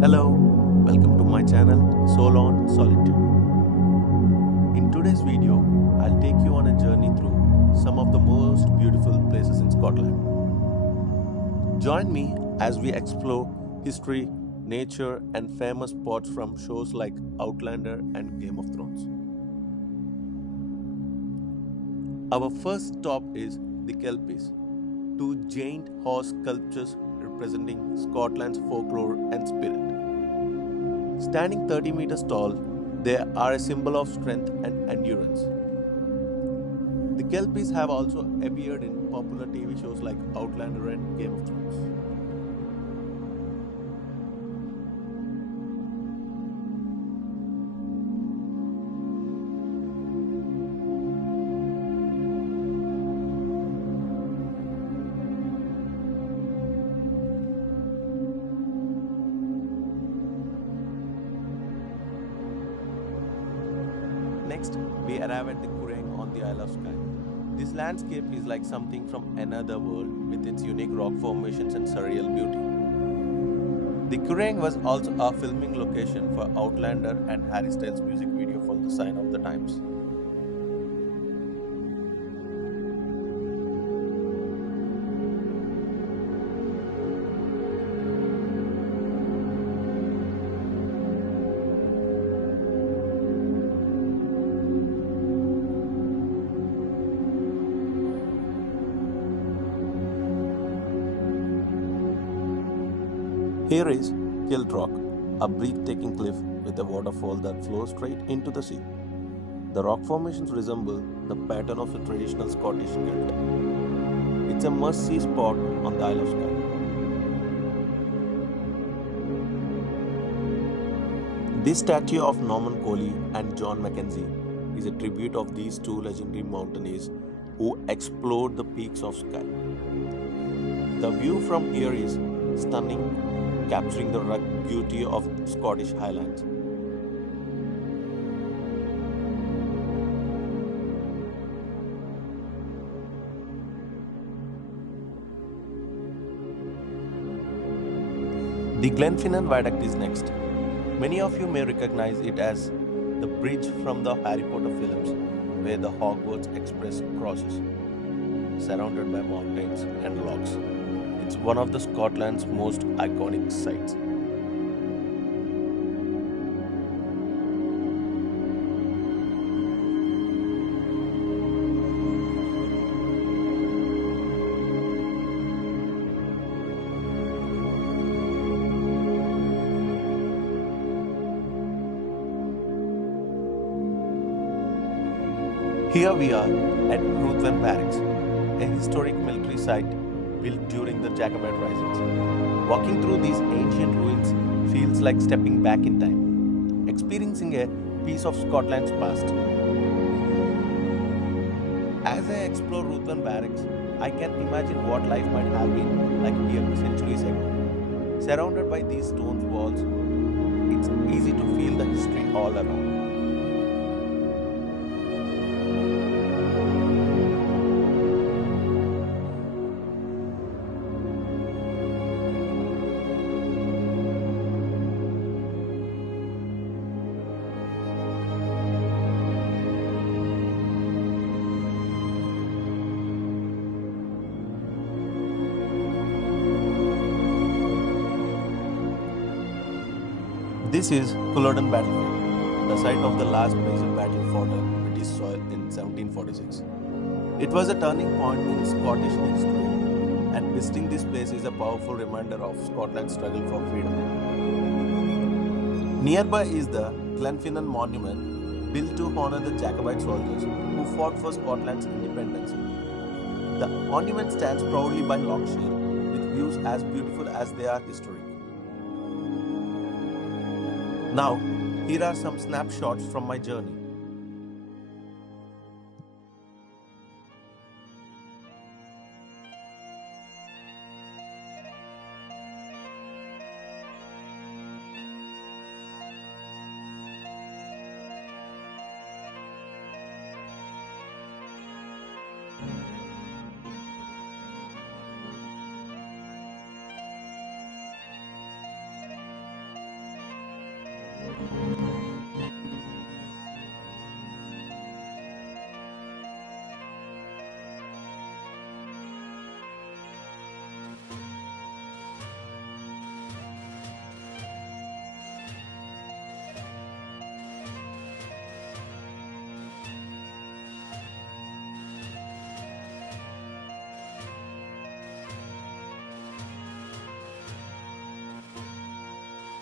Hello, welcome to my channel Solitude. In today's video, I'll take you on a journey through some of the most beautiful places in Scotland. Join me as we explore history, nature, and famous spots from shows like Outlander and Game of Thrones. Our first stop is the Kelpies, two giant horse sculptures representing Scotland's folklore and spirit. Standing 30 meters tall, they are a symbol of strength and endurance. The Kelpies have also appeared in popular TV shows like Outlander and Game of Thrones. Next, we arrive at the Quiraing on the Isle of Skye. This landscape is like something from another world with its unique rock formations and surreal beauty. The Quiraing was also a filming location for Outlander and Harry Styles' music video for The Sign of the Times. Here is Rock, a breathtaking cliff with a waterfall that flows straight into the sea. The rock formations resemble the pattern of a traditional Scottish kilt. It's a must-see spot on the Isle of Skye. This statue of Norman Collie and John Mackenzie is a tribute of these two legendary mountaineers who explored the peaks of Skye. The view from here is stunning, capturing the rugged beauty of Scottish Highlands. The Glenfinnan Viaduct is next. Many of you may recognize it as the bridge from the Harry Potter films where the Hogwarts Express crosses, surrounded by mountains and logs. It's one of Scotland's most iconic sites. Here we are at Ruthven Barracks, a historic military site built during the Jacobite risings. Walking through these ancient ruins feels like stepping back in time, experiencing a piece of Scotland's past. As I explore Ruthven Barracks, I can imagine what life might have been like here centuries ago. Surrounded by these stone walls, it's easy to feel the history all around. This is Culloden Battlefield, the site of the last major battle fought on British soil in 1746. It was a turning point in Scottish history, and visiting this place is a powerful reminder of Scotland's struggle for freedom. Nearby is the Glenfinnan Monument, built to honor the Jacobite soldiers who fought for Scotland's independence. The monument stands proudly by Lochshire, with views as beautiful as they are historic. Now, here are some snapshots from my journey.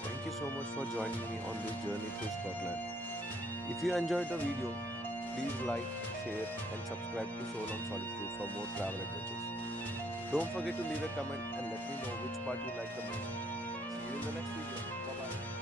Thank you so much for joining me on this journey through Scotland. If you enjoyed the video, please like, share and subscribe to Soul on Solitude for more travel adventures. Don't forget to leave a comment and let me know which part you like the most. See you in the next video. Bye bye.